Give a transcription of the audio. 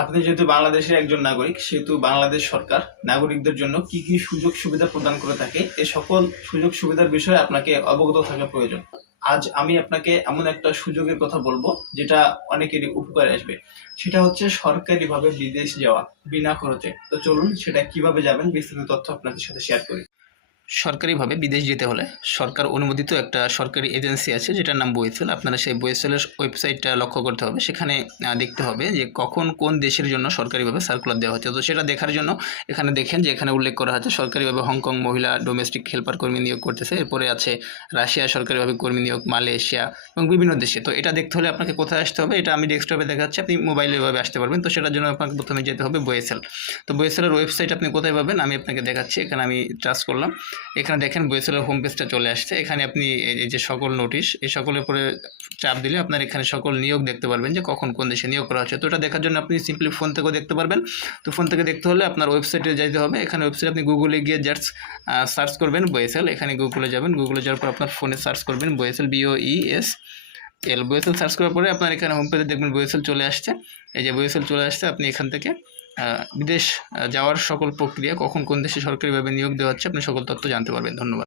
আপনি যেহেতু বাংলাদেশের একজন নাগরিক, সেহেতু বাংলাদেশ সরকার নাগরিকদের জন্য কি কি সুযোগ সুবিধা প্রদান করে থাকে, এ সকল সুযোগ সুবিধার বিষয়ে আপনাকে অবগত থাকা প্রয়োজন। আজ আমি আপনাকে এমন একটা সুযোগের কথা বলব, যেটা অনেকেরই উপকারে আসবে। সেটা হচ্ছে সরকারিভাবে বিদেশ যাওয়া, বিনা খরচে। তো চলুন সেটা কীভাবে যাবেন, বিস্তারিত তথ্য আপনাদের সাথে শেয়ার করি। সরকারিভাবে বিদেশ যেতে হলে সরকার অনুমোদিত একটা সরকারি এজেন্সি আছে, যেটার নাম বইসেল আপনারা সেই বইসেলের ওয়েবসাইটটা লক্ষ্য করতে হবে। সেখানে দেখতে হবে যে কখন কোন দেশের জন্য সরকারিভাবে সার্কুলার দেওয়া হচ্ছে। তো সেটা দেখার জন্য এখানে দেখেন যে এখানে উল্লেখ করা আছে, সরকারিভাবে হংকং মহিলা ডোমেস্টিক হেল্পার কর্মী নিয়োগ করতেছে। এরপরে আছে রাশিয়া সরকারিভাবে কর্মী নিয়োগ, মালয়েশিয়া এবং বিভিন্ন দেশে। তো এটা দেখতে হলে আপনাকে কোথায় আসতে হবে? এটা আমি ডেস্কটপে দেখাচ্ছি। আপনি মোবাইলে এভাবে আসতে পারবেন। তো সেটার জন্য আপনাকে প্রথমে যেতে হবে বইসেল তো বইসেলের ওয়েবসাইট আপনি কোথায় পাবেন? আমি আপনাকে দেখাচ্ছি। এখানে আমি টাচ করলাম। এখানে দেখেন বইসেলের হোম পেজটা চলে আসছে। এখানে আপনি এই যে সকল নোটিশ এই সকলের উপরে চাপ দিলে আপনার এখানে সকল নিয়োগ দেখতে পারবেন যে কখন কোন দেশে নিয়োগ করা হচ্ছে। তো এটা দেখার জন্য আপনি সিম্পলি ফোন থেকেও দেখতে পারবেন। তো ফোন থেকে দেখতে হলে আপনার ওয়েবসাইটে যাইতে হবে। এখানে ওয়েবসাইট আপনি গুগলে গিয়ে জাস্ট সার্চ করবেন বইএসএল। এখানে গুগলে যাবেন। গুগলে যাওয়ার পর আপনার ফোনে সার্চ করবেন বইএসএল বিও ই এস এল বইএসএল সার্চ করার পরে আপনার এখানে হোম পেজে দেখবেন বইএসএল চলে আসছে। এই যে বইএসএল চলে আসছে, আপনি এখান থেকে বিদেশ যাওয়ার সকল প্রক্রিয়া কখন কোন দেশে সরকারিভাবে নিয়োগ দেওয়া হচ্ছে, আপনি সকল তথ্য জানতে পারবেন। ধন্যবাদ।